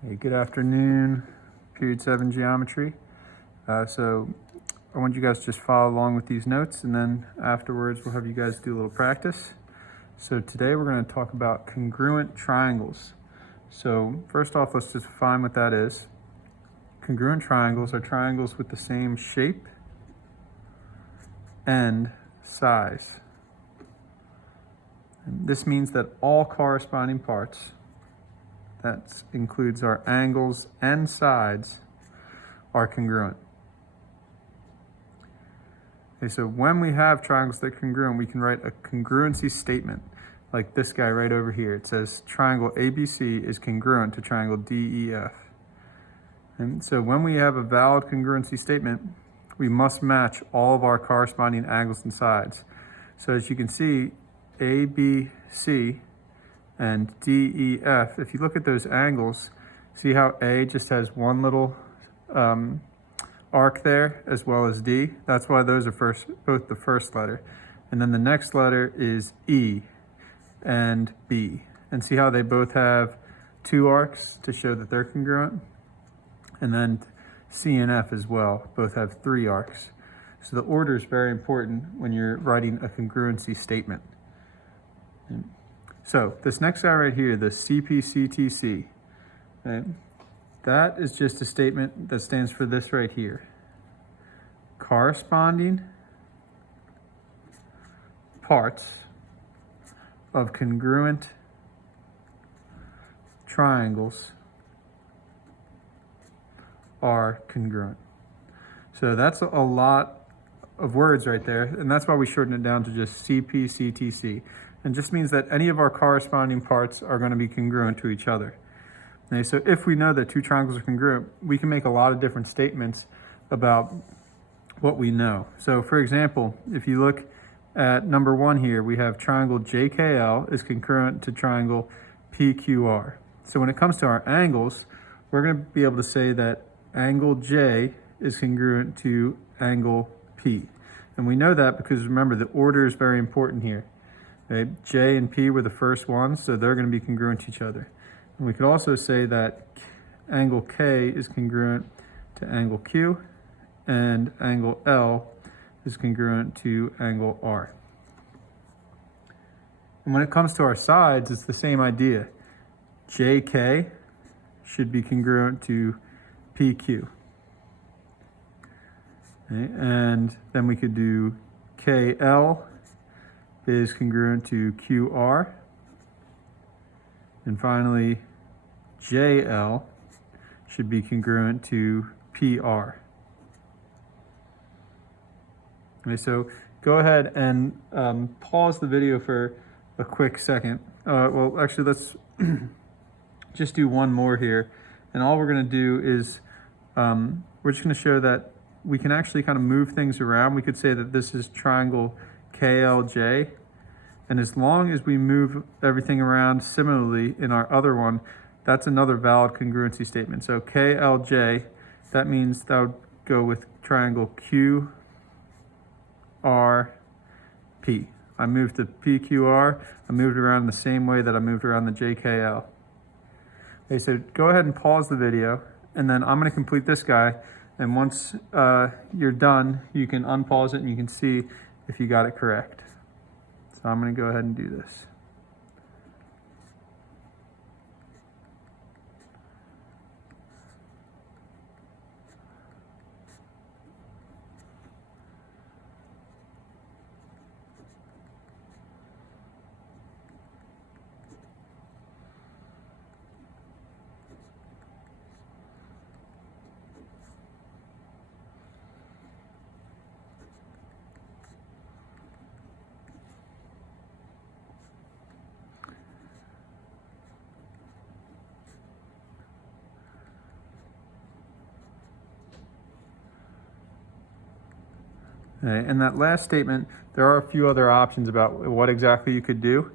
Hey, good afternoon, period 7 geometry. So I want you guys to just follow along with these notes, and then afterwards we'll have you guys do a little practice. So today we're going to talk about congruent triangles. So first off, let's just define what that is. Congruent triangles are triangles with the same shape and size. And this means that all corresponding parts, that includes our angles and sides, are congruent. Okay, so when we have triangles that are congruent, we can write a congruency statement like this guy right over here. It says triangle ABC is congruent to triangle DEF. And so when we have a valid congruency statement, we must match all of our corresponding angles and sides. So as you can see, ABC and DEF, if you look at those angles, see how A just has one little arc there as well as D? That's why those are both the first letter. And then the next letter is E and B. And see how they both have two arcs to show that they're congruent? And then C and F as well, both have three arcs. So the order is very important when you're writing a congruency statement. So this next guy right here, the CPCTC, right, that is just a statement that stands for this right here. Corresponding parts of congruent triangles are congruent. So that's a lot of words right there, and that's why we shorten it down to just CPCTC. And just means that any of our corresponding parts are going to be congruent to each other. Okay, so if we know that two triangles are congruent, we can make a lot of different statements about what we know. So for example, if you look at number 1 here, we have triangle JKL is congruent to triangle PQR. So when it comes to our angles, we're going to be able to say that angle J is congruent to angle P. And we know that because remember, the order is very important here. Okay, J and P were the first ones, so they're going to be congruent to each other. And we could also say that angle K is congruent to angle Q, and angle L is congruent to angle R. And when it comes to our sides, it's the same idea. JK should be congruent to PQ. Okay, and then we could do KL is congruent to QR. And finally, JL should be congruent to PR. Okay, so go ahead and pause the video for a quick second. Well, actually, let's just do one more here. And all we're going to do is we're just going to show that we can actually kind of move things around. We could say that this is triangle KLJ. And as long as we move everything around similarly in our other one, that's another valid congruency statement. So KLJ, that means that would go with triangle QRP. I moved the PQR, I moved around the same way that I moved around the JKL. Okay, so go ahead and pause the video, and then I'm going to complete this guy. And once you're done, you can unpause it and you can see if you got it correct. So I'm going to go ahead and do this. Okay, in that last statement, there are a few other options about what exactly you could do.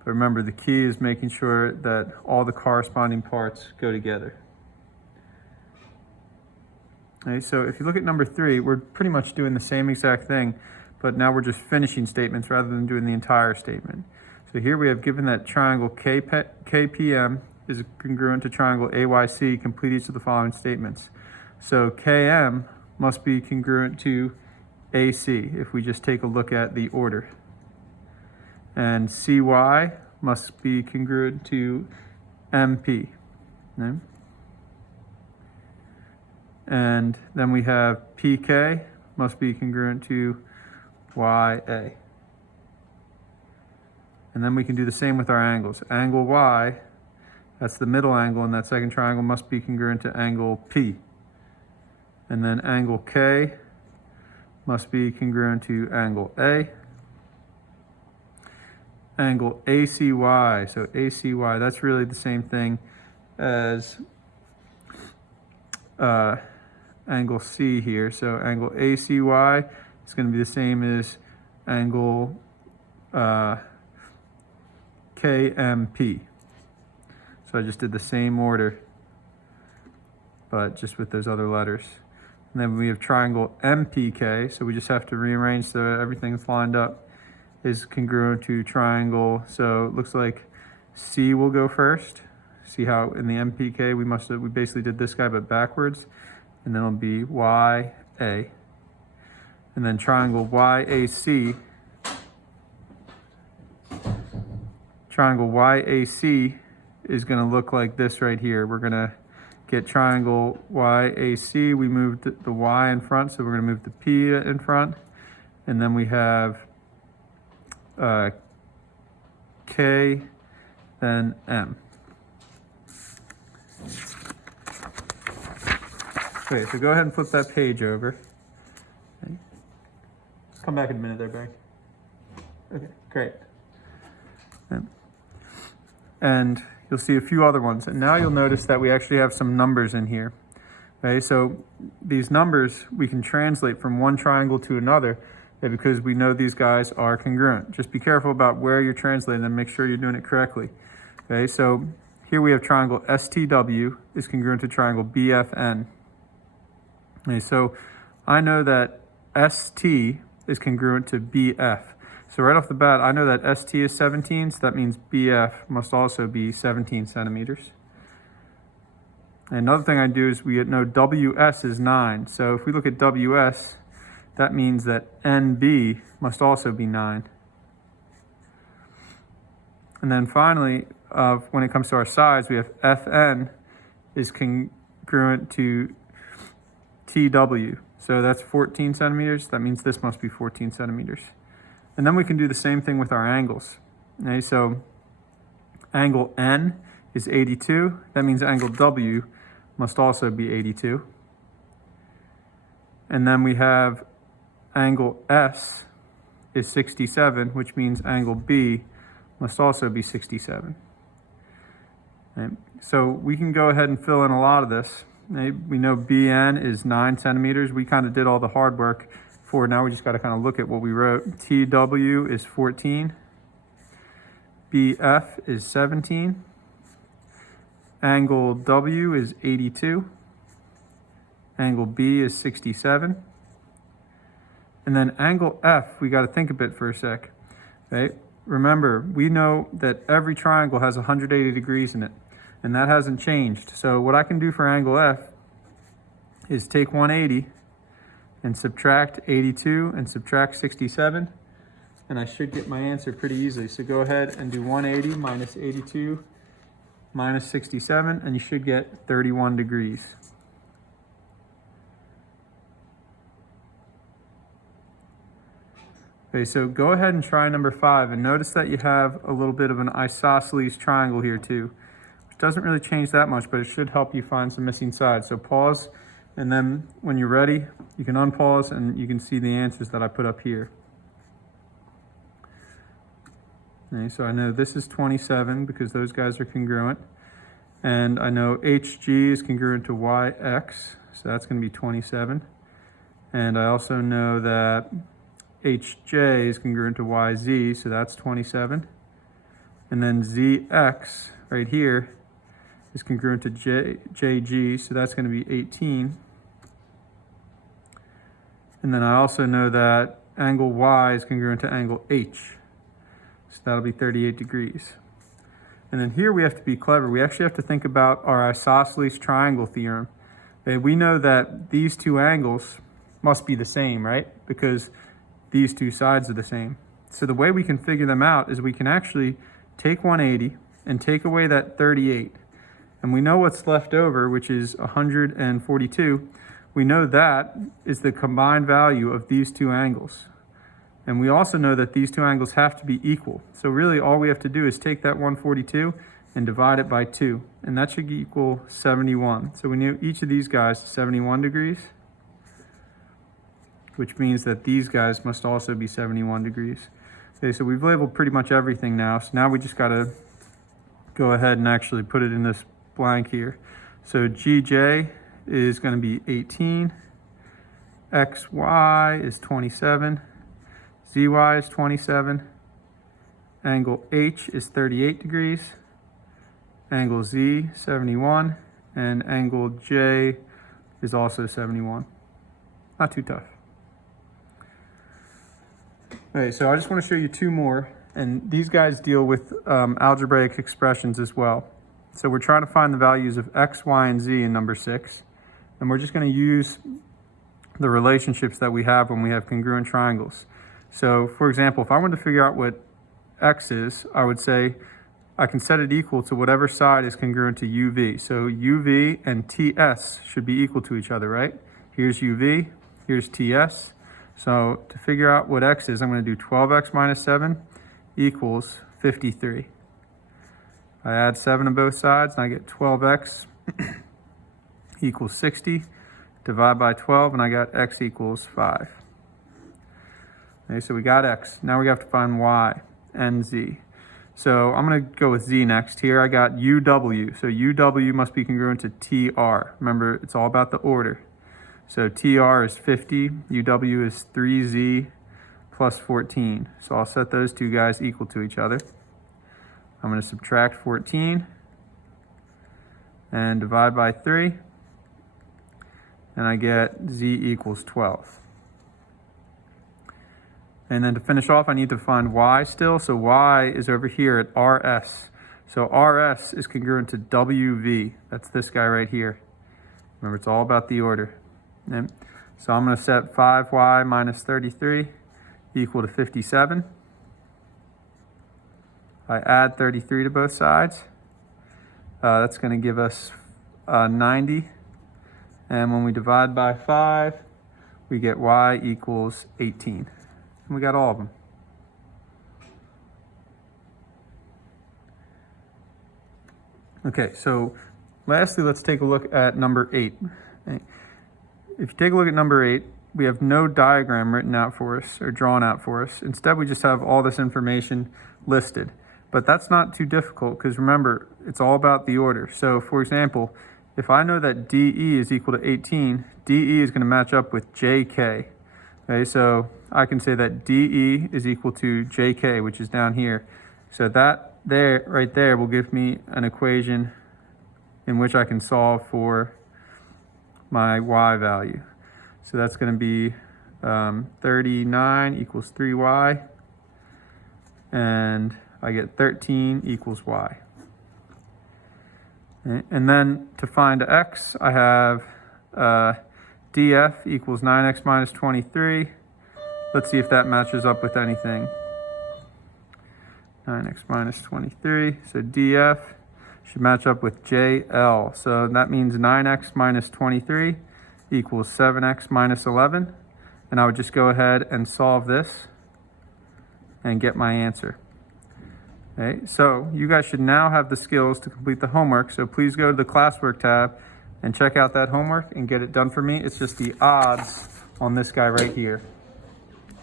But remember, the key is making sure that all the corresponding parts go together. Okay, so if you look at number 3, we're pretty much doing the same exact thing, but now we're just finishing statements rather than doing the entire statement. So here we have given that triangle KPM is congruent to triangle AYC. Complete each of the following statements. So KM must be congruent to AC if we just take a look at the order. And CY must be congruent to MP. Okay? And then we have PK must be congruent to YA. And then we can do the same with our angles. Angle Y, that's the middle angle in that second triangle, must be congruent to angle P. And then angle K must be congruent to angle A. Angle ACY, so ACY, that's really the same thing as angle C here. So angle ACY is going to be the same as angle KMP. So I just did the same order, but just with those other letters. And then we have triangle MPK, so we just have to rearrange so everything's lined up, is congruent to triangle. So it looks like C will go first. See how in the MPK we basically did this guy but backwards, and then it'll be YA. And then triangle YAC. Triangle YAC is going to look like this right here. We're going to get triangle YAC. We moved the Y in front, so we're going to move the P in front. And then we have K, then M. Okay, so go ahead and flip that page over. Okay. Come back in a minute there, Barry. Okay, great. And you'll see a few other ones. And now you'll notice that we actually have some numbers in here. Okay, so these numbers we can translate from one triangle to another because we know these guys are congruent. Just be careful about where you're translating them. Make sure you're doing it correctly. Okay, so here we have triangle STW is congruent to triangle BFN. Okay, so I know that ST is congruent to BF. So right off the bat, I know that ST is 17, so that means BF must also be 17 centimeters. And another thing I do is we know WS is 9. So if we look at WS, that means that NB must also be 9. And then finally, when it comes to our size, we have FN is congruent to TW. So that's 14 centimeters. That means this must be 14 centimeters. And then we can do the same thing with our angles. Okay, so angle N is 82. That means angle W must also be 82. And then we have angle S is 67, which means angle B must also be 67. Okay, so we can go ahead and fill in a lot of this. Okay, we know BN is 9 centimeters. We kind of did all the hard work. Now we just got to kind of look at what we wrote. TW is 14. BF is 17. Angle W is 82. Angle B is 67. And then angle F, we got to think a bit for a sec. Okay? Remember, we know that every triangle has 180 degrees in it, and that hasn't changed. So what I can do for angle F is take 180 and subtract 82 and subtract 67, and I should get my answer pretty easily. So go ahead and do 180 minus 82 minus 67, and you should get 31 degrees. Okay, so go ahead and try number 5, and notice that you have a little bit of an isosceles triangle here too, which doesn't really change that much, but it should help you find some missing sides. So pause, and then when you're ready, you can unpause and you can see the answers that I put up here. Okay, so I know this is 27 because those guys are congruent. And I know HG is congruent to YX, so that's going to be 27. And I also know that HJ is congruent to YZ, so that's 27. And then ZX right here is congruent to JG, so that's going to be 18. And then I also know that angle Y is congruent to angle H, so that'll be 38 degrees. And then here we have to be clever. We actually have to think about our isosceles triangle theorem. Okay, we know that these two angles must be the same, right? Because these two sides are the same. So the way we can figure them out is we can actually take 180 and take away that 38. And we know what's left over, which is 142. We know that is the combined value of these two angles. And we also know that these two angles have to be equal. So really all we have to do is take that 142 and divide it by 2. And that should equal 71. So we know each of these guys is 71 degrees, which means that these guys must also be 71 degrees. Okay, so we've labeled pretty much everything now. So now we just got to go ahead and actually put it in this blank here. So GJ is going to be 18, XY is 27, ZY is 27, angle H is 38 degrees, angle Z 71, and angle J is also 71. Not too tough. Okay, so I just want to show you two more, and these guys deal with algebraic expressions as well. So we're trying to find the values of X, Y, and Z in number 6, and we're just going to use the relationships that we have when we have congruent triangles. So for example, if I wanted to figure out what X is, I would say I can set it equal to whatever side is congruent to UV. So UV and TS should be equal to each other, right? Here's UV, here's TS. So to figure out what X is, I'm going to do 12x minus 7 equals 53. I add 7 to both sides and I get 12x equals 60. Divide by 12 and I got x equals 5. Okay, so we got X. Now we have to find Y and Z. So I'm going to go with Z next. Here I got UW. So UW must be congruent to TR. Remember, it's all about the order. So TR is 50, UW is 3Z plus 14. So I'll set those two guys equal to each other. I'm going to subtract 14 and divide by 3. And I get Z equals 12. And then to finish off, I need to find Y still. So Y is over here at RS. So RS is congruent to WV. That's this guy right here. Remember, it's all about the order. Okay. So I'm going to set 5Y minus 33 equal to 57. I add 33 to both sides. That's going to give us 90. And when we divide by 5, we get Y equals 18. And we got all of them. Okay, so lastly, let's take a look at number 8. Okay. If you take a look at number 8, we have no diagram written out for us or drawn out for us. Instead, we just have all this information listed. But that's not too difficult because remember, it's all about the order. So for example, if I know that DE is equal to 18, DE is going to match up with JK. Okay, so I can say that DE is equal to JK, which is down here. So that there, right there, will give me an equation in which I can solve for my Y value. So that's going to be 39 equals 3Y, and I get 13 equals Y. Okay. And then to find X, I have DF equals 9x minus 23. Let's see if that matches up with anything. 9x minus 23, so DF should match up with JL. So that means 9x minus 23 equals 7x minus 11. And I would just go ahead and solve this and get my answer. Okay, so you guys should now have the skills to complete the homework. So please go to the classwork tab and check out that homework and get it done for me. It's just the odds on this guy right here.